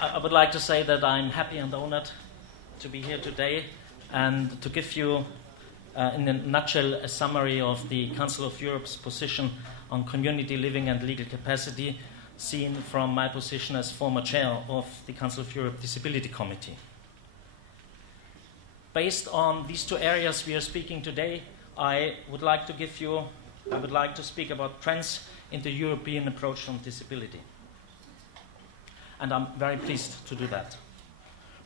I would like to say that I'm happy and honored to be here today and to give you, in a nutshell, a summary of the Council of Europe's position on community living and legal capacity, seen from my position as former chair of the Council of Europe Disability Committee. Based on these two areas we are speaking today, I would like to speak about trends in the European approach on disability. And I'm very pleased to do that.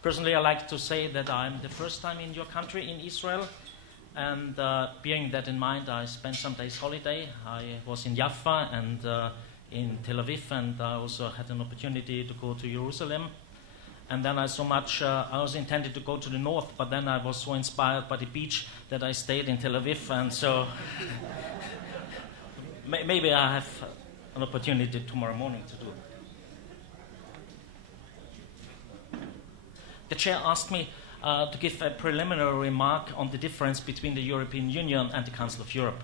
Personally, I like to say that I'm the first time in your country, in Israel, and bearing that in mind, I spent some days holiday. I was in Jaffa and in Tel Aviv, and I also had an opportunity to go to Jerusalem. And then I was intended to go to the north, but then I was so inspired by the beach that I stayed in Tel Aviv, and so maybe I have an opportunity tomorrow morning to do it. The chair asked me to give a preliminary remark on the difference between the European Union and the Council of Europe.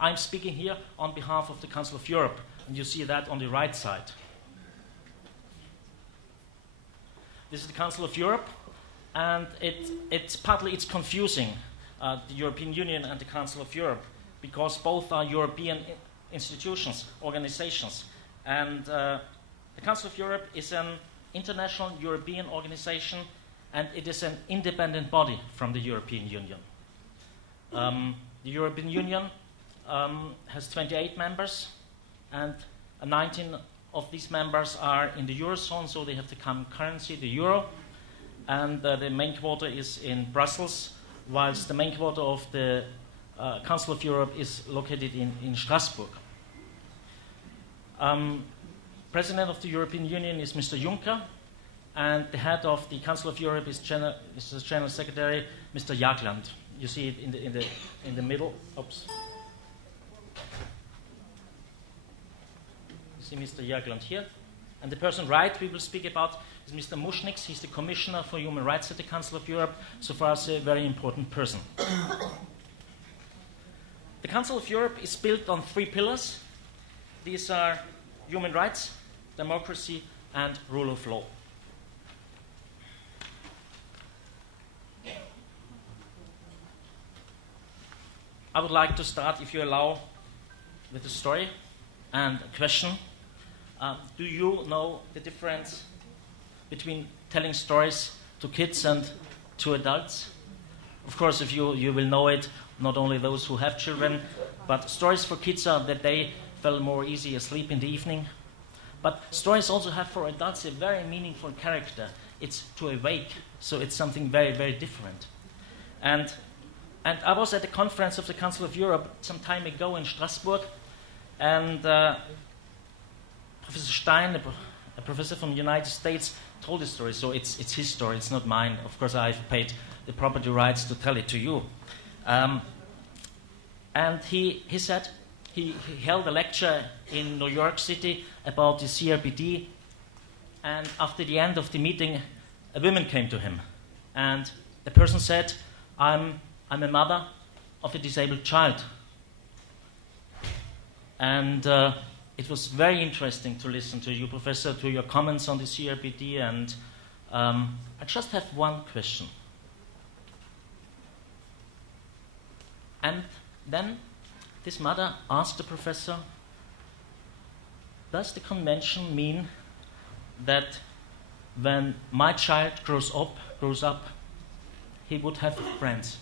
I'm speaking here on behalf of the Council of Europe, and you see that on the right side. This is the Council of Europe, and it's confusing, the European Union and the Council of Europe, because both are European institutions, organizations, and the Council of Europe is an international European organization, and it is an independent body from the European Union. The European Union has 28 members, and 19 of these members are in the Eurozone, so they have the common currency, the euro, and the main quarter is in Brussels, whilst the main quarter of the Council of Europe is located in Strasbourg. President of the European Union is Mr. Juncker, and the head of the Council of Europe is General Secretary Mr. Jagland. You see it in the middle. Oops. You see Mr. Jagland here. And the person right we will speak about is Mr. Muschnix. He's the Commissioner for Human Rights at the Council of Europe, so for us a very important person. The Council of Europe is built on 3 pillars. These are human rights, democracy, and rule of law. I would like to start, if you allow, with a story and a question. Do you know the difference between telling stories to kids and to adults? Of course, if you will know it, not only those who have children, but stories for kids are that they fell more easy asleep in the evening. But stories also have for adults a very meaningful character. It's to awake, so it's something very, very different. And I was at the conference of the Council of Europe some time ago in Strasbourg, and Professor Stein, a professor from the United States, told the story. So it's his story, it's not mine. Of course, I've paid the property rights to tell it to you. And he said he held a lecture in New York City about the CRPD, and after the end of the meeting, a woman came to him, and the person said, I'm a mother of a disabled child. And it was very interesting to listen to you, Professor, to your comments on the CRPD, and I just have one question. And then this mother asked the professor, does the convention mean that when my child grows up, he would have friends?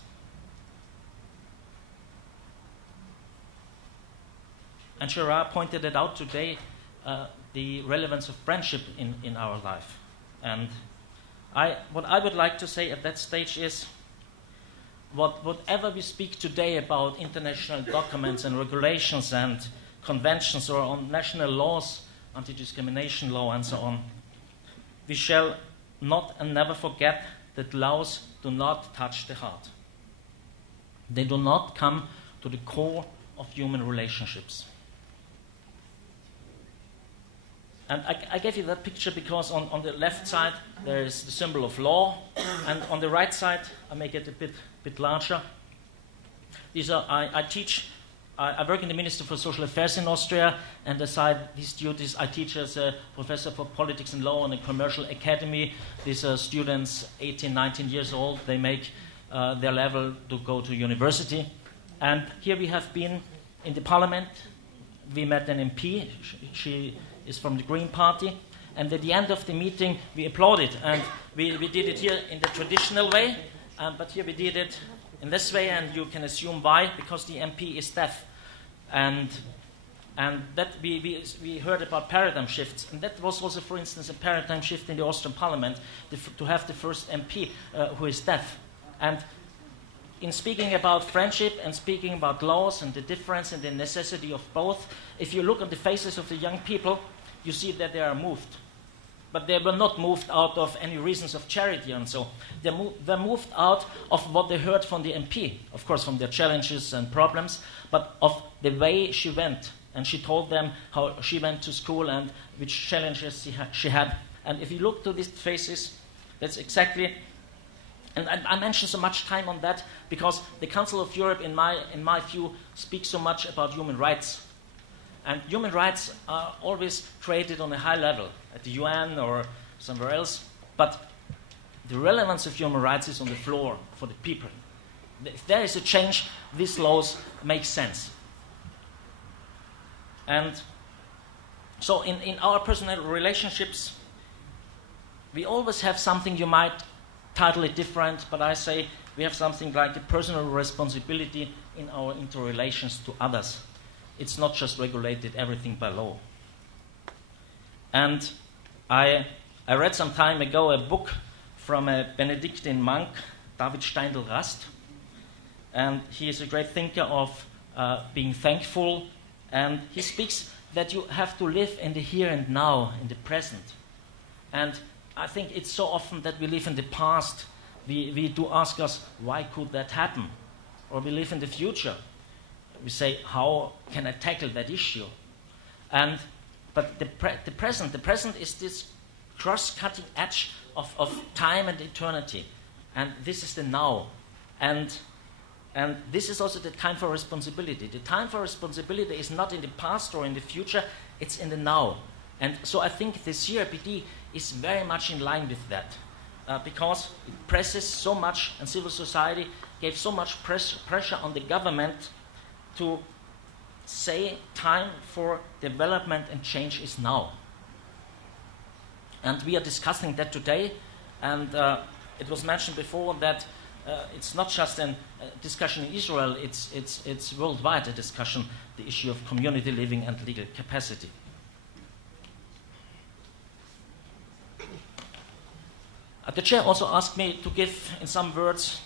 And Gerard pointed it out today, the relevance of friendship in our life. And what I would like to say at that stage is, whatever we speak today about international documents and regulations and conventions or on national laws, anti-discrimination law and so on, we shall not and never forget that laws do not touch the heart. They do not come to the core of human relationships. And I gave you that picture because on the left side there is the symbol of law, and on the right side I make it a bit larger. I teach I work in the Ministry for Social Affairs in Austria, and aside these duties, I teach as a professor for politics and law in a commercial academy. These are students 18, 19 years old. They make their level to go to university. And here we have been in the parliament. We met an MP. She is from the Green Party. And at the end of the meeting, we applauded. And we did it here in the traditional way, but here we did it in this way, and you can assume why, because the MP is deaf. And that we heard about paradigm shifts, and that was also, for instance, a paradigm shift in the Austrian parliament, to have the first MP who is deaf. And in speaking about friendship and speaking about laws and the difference and the necessity of both, if you look at the faces of the young people, you see that they are moved. But they were not moved out of any reasons of charity and so. They moved out of what they heard from the MP, of course, from their challenges and problems, but of the way she went. And she told them how she went to school and which challenges she had. And if you look to these faces, that's exactly... And I mention so much time on that because the Council of Europe, in my view, speaks so much about human rights. And human rights are always created on a high level, at the UN or somewhere else. But the relevance of human rights is on the floor for the people. If there is a change, these laws make sense. And so in our personal relationships, we always have something, you might title it different, but I say we have something like a personal responsibility in our interrelations to others. It's not just regulated everything by law. And I read some time ago a book from a Benedictine monk, David Steindl-Rast, and he is a great thinker of being thankful, and he speaks that you have to live in the here and now, in the present. And I think it's so often that we live in the past. We do ask us, why could that happen? Or we live in the future. We say, how can I tackle that issue? But the present is this cross-cutting edge of time and eternity. And this is the now. And this is also the time for responsibility. The time for responsibility is not in the past or in the future, it's in the now. And so I think this CRPD is very much in line with that. Because it presses so much, and civil society gave so much pressure on the government to say time for development and change is now. And we are discussing that today, and it was mentioned before that it's not just a discussion in Israel, it's worldwide a discussion, the issue of community living and legal capacity. The chair also asked me to give, in some words,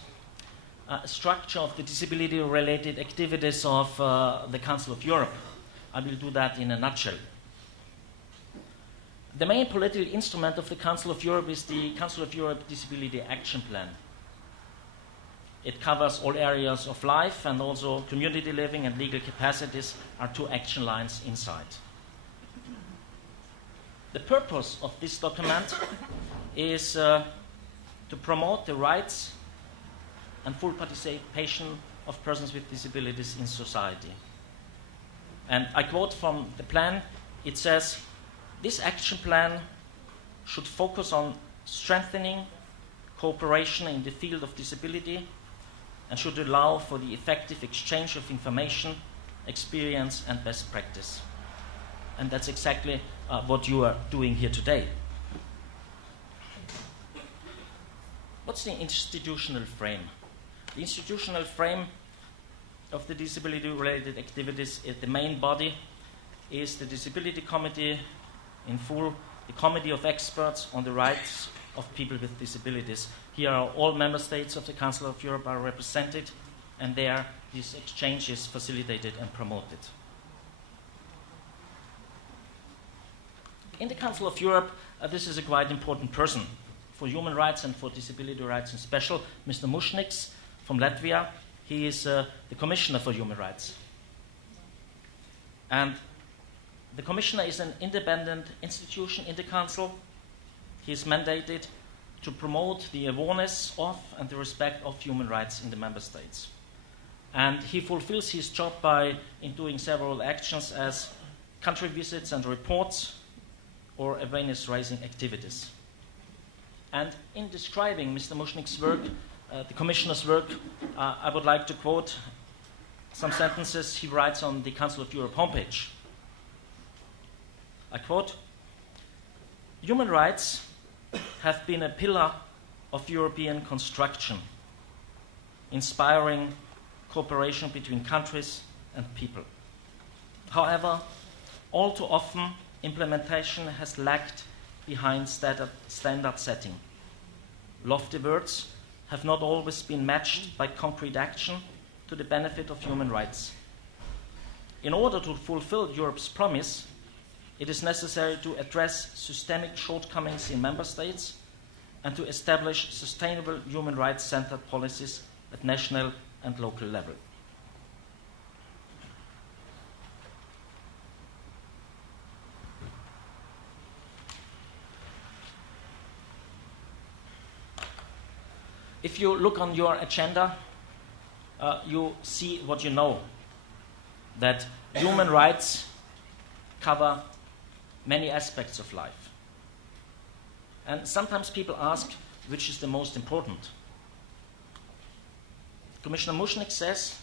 a structure of the disability-related activities of the Council of Europe. I will do that in a nutshell. The main political instrument of the Council of Europe is the Council of Europe Disability Action Plan. It covers all areas of life, and also community living and legal capacities are two action lines inside. The purpose of this document is to promote the rights and full participation of persons with disabilities in society. And I quote from the plan, it says, this action plan should focus on strengthening cooperation in the field of disability and should allow for the effective exchange of information, experience, and best practice. And that's exactly what you are doing here today. What's the institutional frame? The institutional frame of the disability-related activities, the main body is the Disability Committee, in full, the Committee of Experts on the Rights of People with Disabilities. Here are all member states of the Council of Europe are represented, and there this exchange is facilitated and promoted. In the Council of Europe, this is a quite important person for human rights and for disability rights in special, Mr. Mušniks from Latvia. He is the Commissioner for Human Rights. And the Commissioner is an independent institution in the Council. He is mandated to promote the awareness of and the respect of human rights in the member states. And he fulfills his job in doing several actions as country visits and reports or awareness-raising activities. And in describing Mr. Mushnik's work, the Commissioner's work, I would like to quote some sentences he writes on the Council of Europe homepage. I quote, "Human rights have been a pillar of European construction, inspiring cooperation between countries and people. However, all too often, implementation has lagged behind standard setting. Lofty words have not always been matched by concrete action to the benefit of human rights. In order to fulfill Europe's promise, it is necessary to address systemic shortcomings in member states and to establish sustainable human rights-centered policies at national and local level." If you look on your agenda, you see what you know, that human rights cover many aspects of life. And sometimes people ask, which is the most important? Commissioner Mushnik says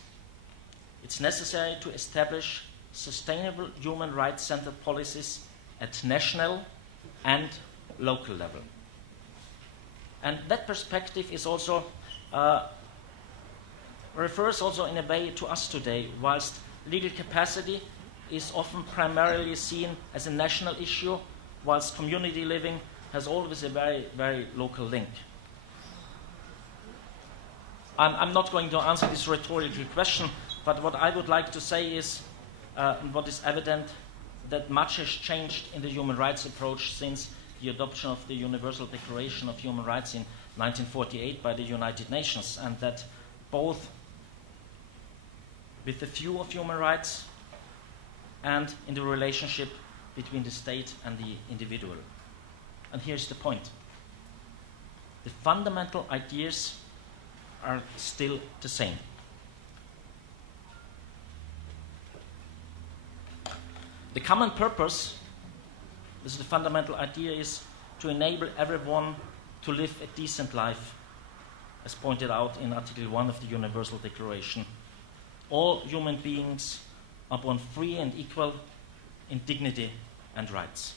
it's necessary to establish sustainable human rights-centered policies at national and local level. And that perspective is also refers also in a way to us today, whilst legal capacity is often primarily seen as a national issue, whilst community living has always a very, very local link. I'm not going to answer this rhetorical question, but what I would like to say is, what is evident, that much has changed in the human rights approach since the adoption of the Universal Declaration of Human Rights in 1948 by the United Nations, and that both with the view of human rights and in the relationship between the state and the individual. And here's the point. The fundamental ideas are still the same. The common purpose, this is the fundamental idea, is to enable everyone to live a decent life, as pointed out in Article 1 of the Universal Declaration. All human beings are born free and equal in dignity and rights.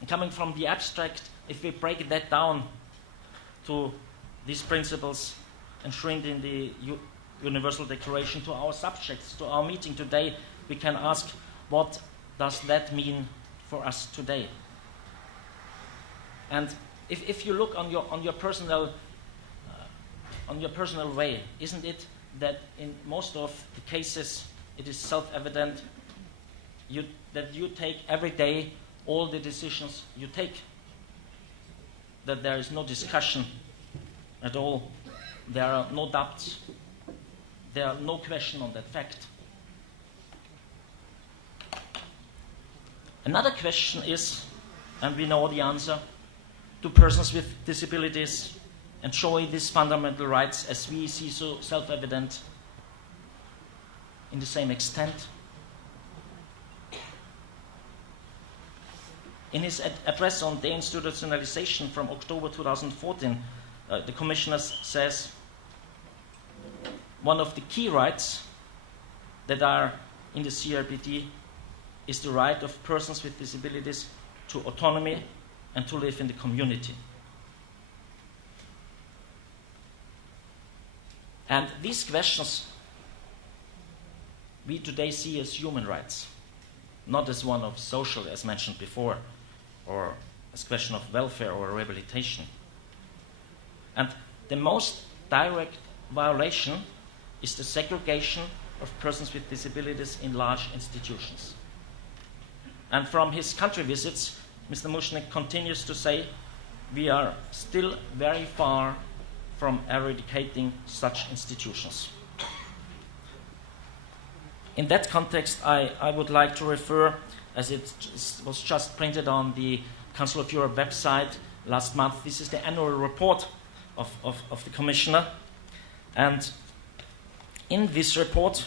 And coming from the abstract, if we break that down to these principles enshrined in the Universal Declaration to our subjects, to our meeting today, we can ask, what does that mean for us today? And if you look on your personal way, isn't it that in most of the cases it is self-evident that you take every day all the decisions you take, that there is no discussion at all, there are no doubts, there are no question on that fact. Another question is, and we know the answer, do persons with disabilities enjoy these fundamental rights as we see so self-evident in the same extent? In his address on deinstitutionalization from October 2014, the Commissioner says, one of the key rights that are in the CRPD is the right of persons with disabilities to autonomy and to live in the community. And these questions we today see as human rights, not as one of social, as mentioned before, or as a question of welfare or rehabilitation. And the most direct violation is the segregation of persons with disabilities in large institutions. And from his country visits, Mr. Mushnik continues to say, we are still very far from eradicating such institutions. In that context, I would like to refer, as it was just printed on the Council of Europe website last month, this is the annual report of the Commissioner. And in this report,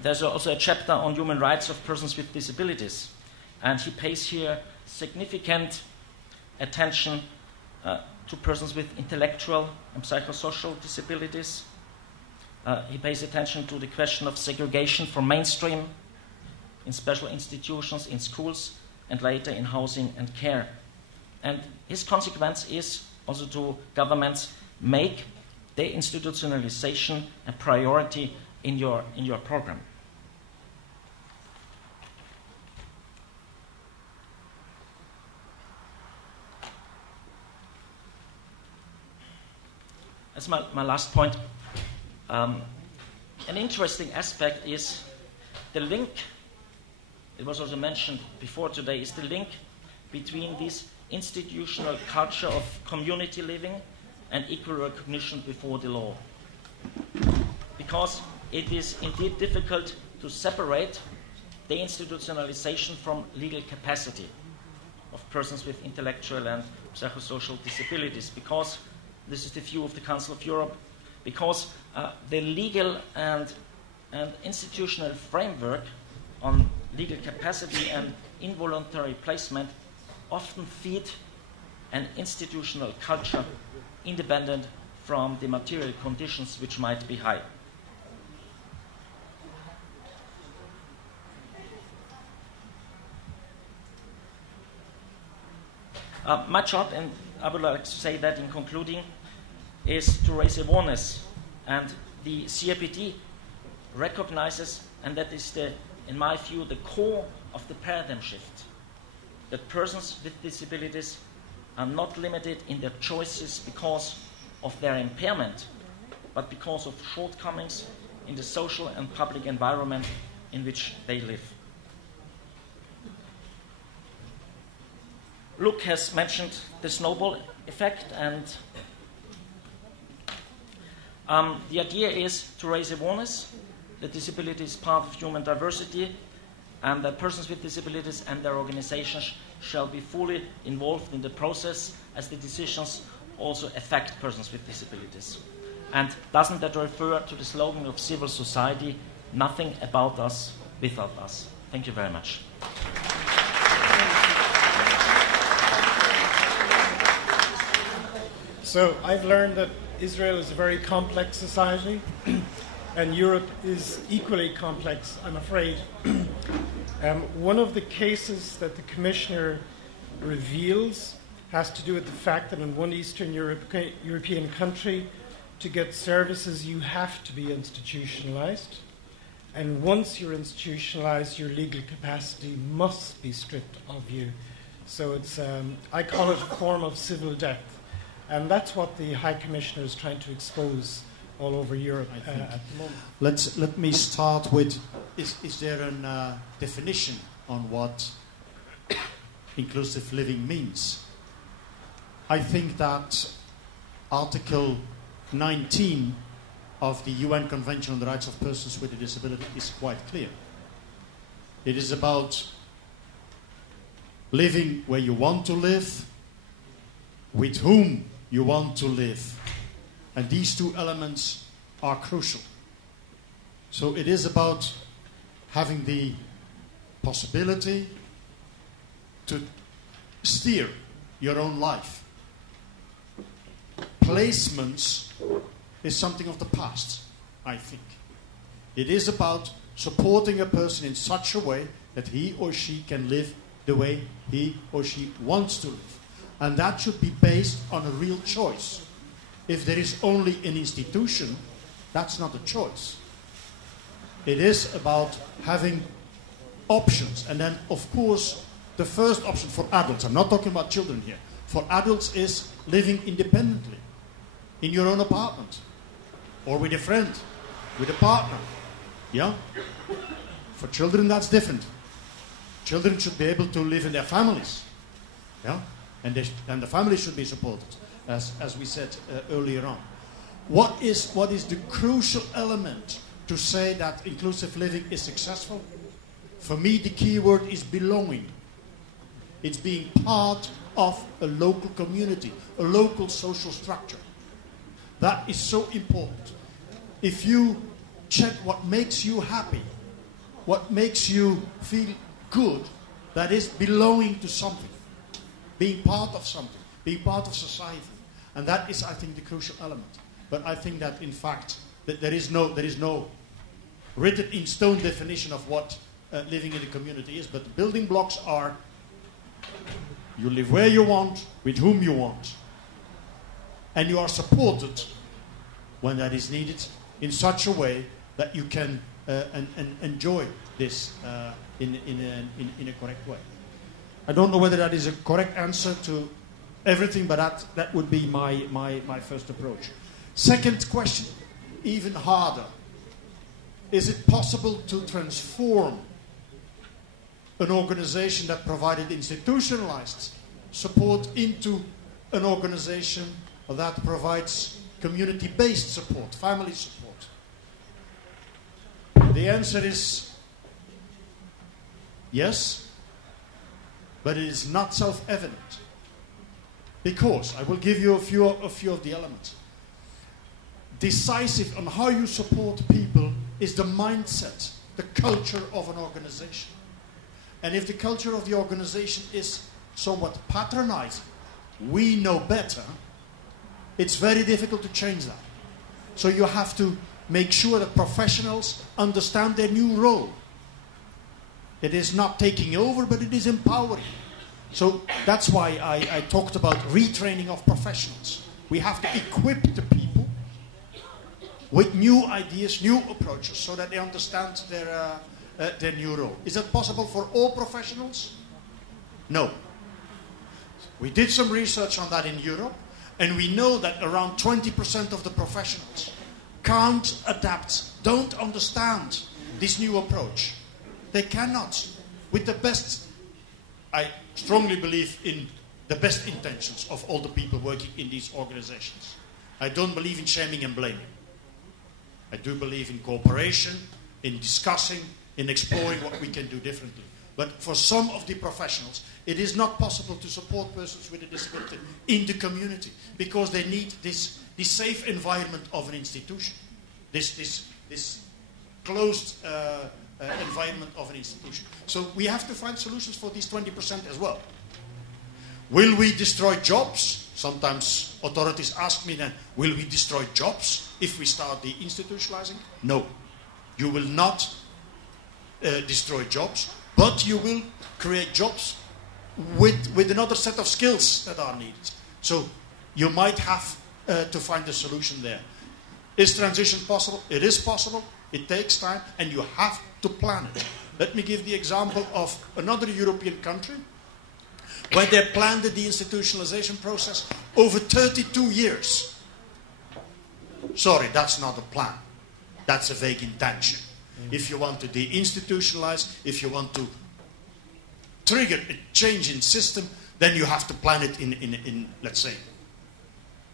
there's also a chapter on human rights of persons with disabilities. And he pays here significant attention to persons with intellectual and psychosocial disabilities. He pays attention to the question of segregation from mainstream in special institutions, in schools, and later in housing and care. And his consequence is also to governments make deinstitutionalization a priority in your program. As my last point, an interesting aspect is the link, it was also mentioned before today, is the link between this institutional culture of community living and equal recognition before the law. Because it is indeed difficult to separate deinstitutionalization from legal capacity of persons with intellectual and psychosocial disabilities, because this is the view of the Council of Europe, because the legal and institutional framework on legal capacity and involuntary placement often feed an institutional culture independent from the material conditions which might be high. My job, and I would like to say that in concluding, is to raise awareness. And the CRPD recognizes, and that is, in my view, the core of the paradigm shift, that persons with disabilities are not limited in their choices because of their impairment, but because of shortcomings in the social and public environment in which they live. Luke has mentioned the snowball effect, and the idea is to raise awareness that disability is part of human diversity, and that persons with disabilities and their organizations shall be fully involved in the process, as the decisions also affect persons with disabilities. And doesn't that refer to the slogan of civil society, nothing about us without us? Thank you very much. So I've learned that Israel is a very complex society, and Europe is equally complex, I'm afraid. One of the cases that the Commissioner reveals has to do with the fact that in one Eastern European country, to get services you have to be institutionalized. And once you're institutionalized, your legal capacity must be stripped of you. So it's, I call it a form of civil death. And that's what the High Commissioner is trying to expose all over Europe at the moment. Let me start with, is there a definition on what inclusive living means? I think that Article 19 of the UN Convention on the Rights of Persons with a Disability is quite clear. It is about living where you want to live, with whom you want to live. And these two elements are crucial. So it is about having the possibility to steer your own life. Placements is something of the past, I think. It is about supporting a person in such a way that he or she can live the way he or she wants to live. And that should be based on a real choice. If there is only an institution, that's not a choice. It is about having options. And then, of course, the first option for adults, I'm not talking about children here, for adults is living independently in your own apartment, or with a friend, with a partner. Yeah? For children, that's different. Children should be able to live in their families. Yeah? And the family should be supported, as we said earlier on. What is the crucial element to say that inclusive living is successful? For me, the key word is belonging. It's being part of a local community, a local social structure. That is so important. If you check what makes you happy, what makes you feel good, that is belonging to something, being part of something, being part of society. And that is, I think, the crucial element. But I think that, in fact, that there is no written in stone definition of what living in a community is. But the building blocks are: you live where you want, with whom you want, and you are supported when that is needed in such a way that you can enjoy this in a correct way. I don't know whether that is a correct answer to everything, but that would be my first approach. Second question, even harder. Is it possible to transform an organization that provided institutionalized support into an organization that provides community-based support, family support? The answer is yes, but it is not self-evident. Because, I will give you a few of the elements. Decisive on how you support people is the mindset, the culture of an organization. And if the culture of the organization is somewhat patronizing, we know better, it's very difficult to change that. So you have to make sure that professionals understand their new role. It is not taking over, but it is empowering. So that's why I talked about retraining of professionals. We have to equip the people with new ideas, new approaches, so that they understand their new role. Is that possible for all professionals? No. We did some research on that in Europe, and we know that around 20% of the professionals can't adapt, don't understand this new approach. They cannot. With the best, I strongly believe in the best intentions of all the people working in these organizations. I don't believe in shaming and blaming. I do believe in cooperation, in discussing, in exploring what we can do differently. But for some of the professionals, it is not possible to support persons with a disability in the community because they need this safe environment of an institution, this closed environment of an institution. So we have to find solutions for these 20% as well. Will we destroy jobs? Sometimes authorities ask me then, will we destroy jobs if we start deinstitutionalizing? No. You will not destroy jobs, but you will create jobs with another set of skills that are needed. So you might have to find a solution there. Is transition possible? It is possible. It takes time, and you have to plan it. Let me give the example of another European country where they planned the deinstitutionalization process over 32 years. Sorry, that's not a plan. That's a vague intention. If you want to deinstitutionalize, if you want to trigger a change in system, then you have to plan it in let's say,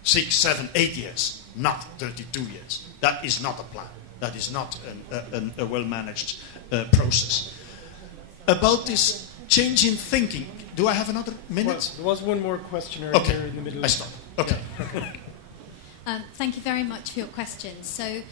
6, 7, 8 years, not 32 years. That is not a plan. That is not a well-managed process. About this change in thinking, do I have another minute? Well, there was one more question here in the middle. I stop. Okay. Yeah. Thank you very much for your questions. So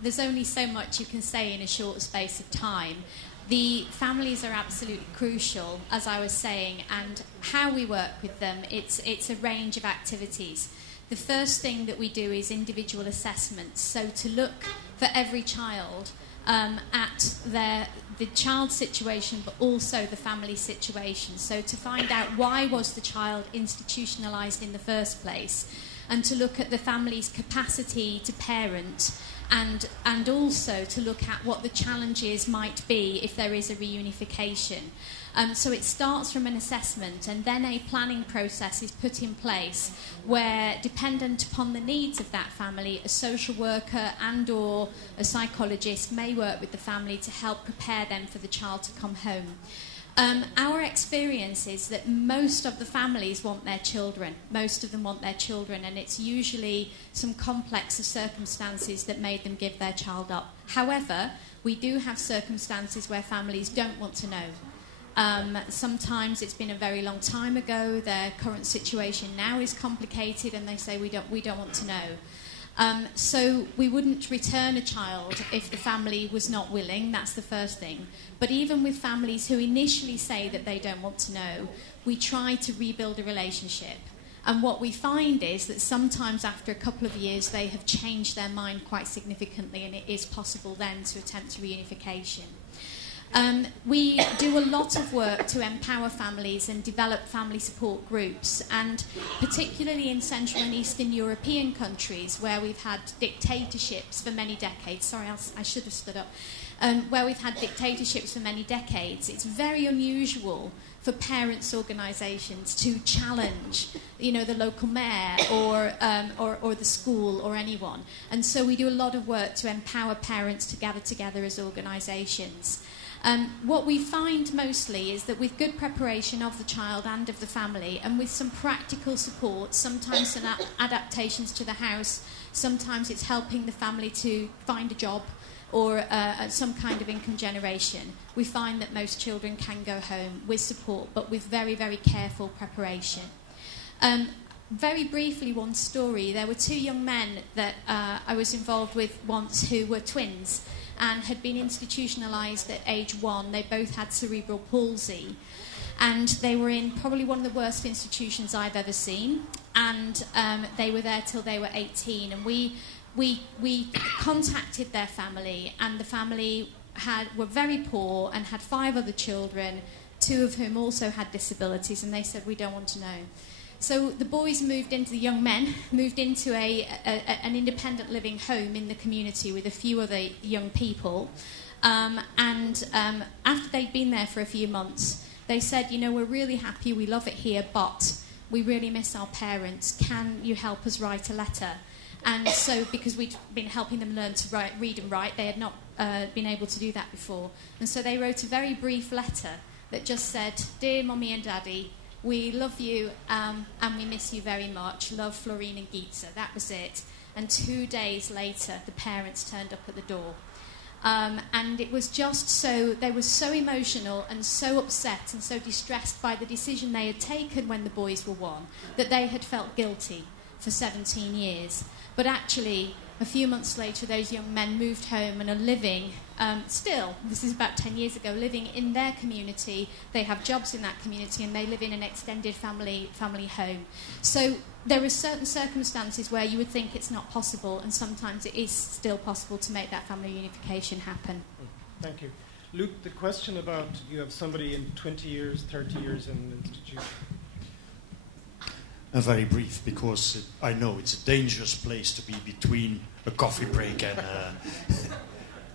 there's only so much you can say in a short space of time. The families are absolutely crucial, as I was saying, and how we work with them, it's a range of activities. The first thing that we do is individual assessments, so to look for every child at the child's situation, but also the family situation. So to find out why was the child institutionalized in the first place, and to look at the family's capacity to parent, and also to look at what the challenges might be if there is a reunification. So it starts from an assessment, and then a planning process is put in place where, dependent upon the needs of that family, a social worker and or a psychologist may work with the family to help prepare them for the child to come home. Our experience is that most of the families want their children. Most of them want their children, and it's usually some complex of circumstances that made them give their child up. However, we do have circumstances where families don't want to know. Sometimes it's been a very long time ago. Their current situation now is complicated, and they say we don't want to know. So we wouldn't return a child if the family was not willing. That's the first thing. But even with families who initially say that they don't want to know, we try to rebuild a relationship. And what we find is that sometimes after a couple of years they have changed their mind quite significantly, and it is possible then to attempt reunification. We do a lot of work to empower families and develop family support groups, and particularly in Central and Eastern European countries where we've had dictatorships for many decades. Sorry, I should have stood up. Where we've had dictatorships for many decades, it's very unusual for parents' organisations to challenge, the local mayor or the school or anyone. And so we do a lot of work to empower parents to gather together as organisations. What we find mostly is that with good preparation of the child and of the family, and with some practical support, sometimes some adaptations to the house, sometimes it's helping the family to find a job or some kind of income generation, we find that most children can go home with support, but with very, very careful preparation. Very briefly, one story. There were two young men that I was involved with once who were twins and had been institutionalised at age 1. They both had cerebral palsy, and they were in probably one of the worst institutions I've ever seen, and they were there till they were 18, and we contacted their family, and the family were very poor and had 5 other children, 2 of whom also had disabilities, and they said, we don't want to know. So the young men moved into an independent living home in the community with a few other young people. After they'd been there for a few months, they said, we're really happy, we love it here, but we really miss our parents. Can you help us write a letter? And so, because we'd been helping them learn to read and write, they had not been able to do that before. And so they wrote a very brief letter that just said, Dear Mummy and Daddy, we love you and we miss you very much. Love, Florine and Geetza. That was it. And 2 days later, the parents turned up at the door. And it was just so, they were so emotional and so upset and so distressed by the decision they had taken when the boys were 1 that they had felt guilty for 17 years. But actually, a few months later, those young men moved home and are living, still, this is about 10 years ago, living in their community. They have jobs in that community and they live in an extended family home. So there are certain circumstances where you would think it's not possible, and sometimes it is still possible to make that family unification happen. Thank you. Luke, the question about you have somebody in 20 years, 30 years in an institution. Very brief, because I know it's a dangerous place to be between a coffee break and...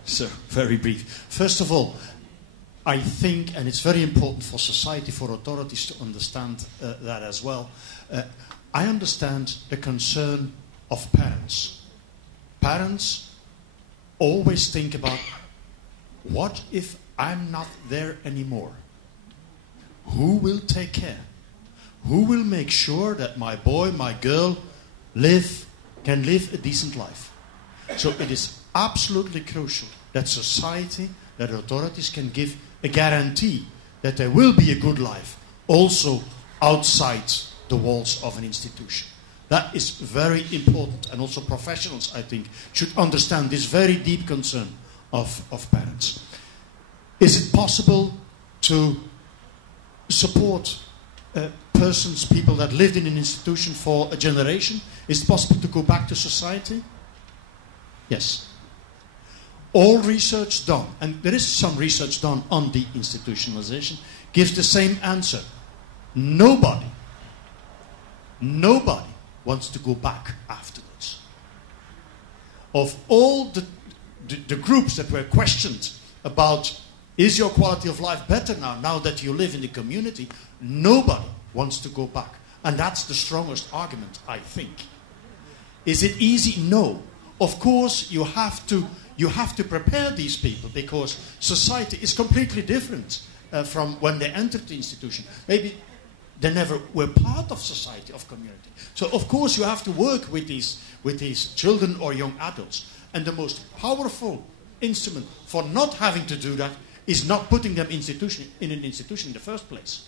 So, very brief. First of all, I think, and it's very important for society, for authorities to understand that as well, I understand the concern of parents. Parents always think about, what if I'm not there anymore? Who will take care? Who will make sure that my boy, my girl, can live a decent life? So it is absolutely crucial that society, that authorities can give a guarantee that there will be a good life also outside the walls of an institution. That is very important, and also professionals, I think, should understand this very deep concern of parents. Is it possible to support people that lived in an institution for a generation? Is it possible to go back to society? Yes. All research done, and there is some research done on deinstitutionalization, gives the same answer. Nobody wants to go back afterwards. Of all the groups that were questioned about, is your quality of life better now that you live in the community, nobody wants to go back. And that's the strongest argument, I think. Is it easy? No. Of course, you have to prepare these people, because society is completely different from when they entered the institution. Maybe they never were part of society, of community. So, of course, you have to work with these children or young adults. And the most powerful instrument for not having to do that is not putting them in an institution in the first place.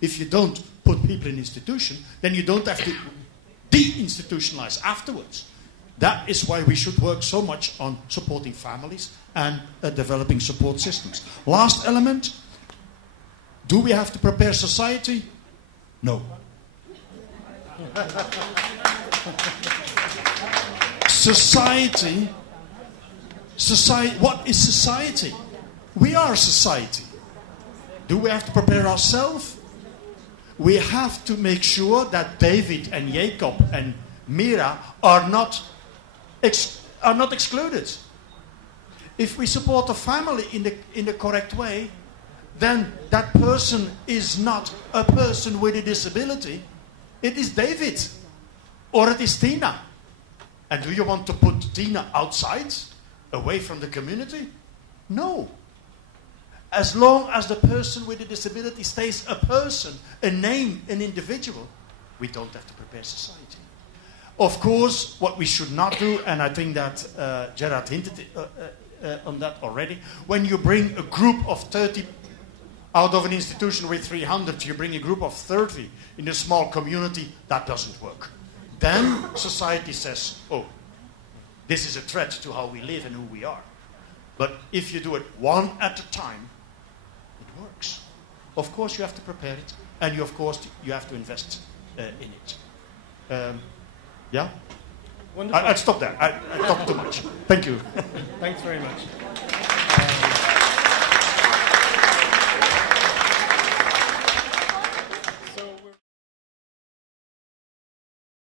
If you don't put people in an institution, then you don't have to de-institutionalize afterwards. That is why we should work so much on supporting families and developing support systems. Last element, do we have to prepare society? No. Society, what is society? We are society. Do we have to prepare ourselves? We have to make sure that David and Jacob and Mira are not excluded. If we support a family in the correct way, then that person is not a person with a disability. It is David, or it is Tina. And do you want to put Tina outside, away from the community? No. As long as the person with a disability stays a person, a name, an individual, we don't have to prepare society. Of course, what we should not do, and I think that Gerard hinted on that already, when you bring a group of 30 out of an institution with 300, you bring a group of 30 in a small community, that doesn't work. Then society says, oh, this is a threat to how we live and who we are. But if you do it one at a time, it works. Of course, you have to prepare it, and you have to invest in it. Yeah? Wonderful. I'd stop there. I talked too much. Thank you. Thanks very much.